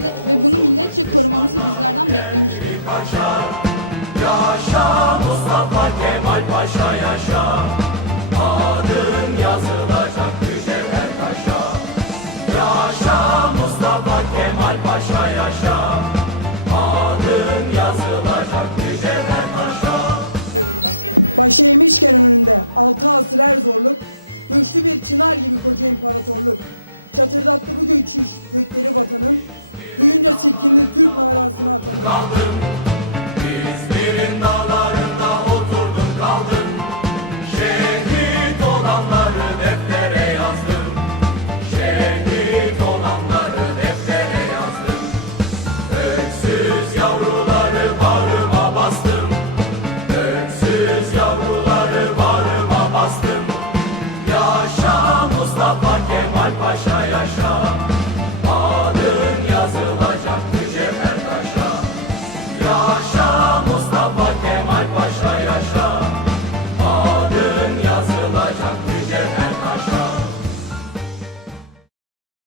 Bozulmuş düşmanlar yer gibi parça Mustafa Kemal Paşa yaşa Adın yazılacak mücevher taşa Yaşa Mustafa Kemal Paşa yaşa. Kaldım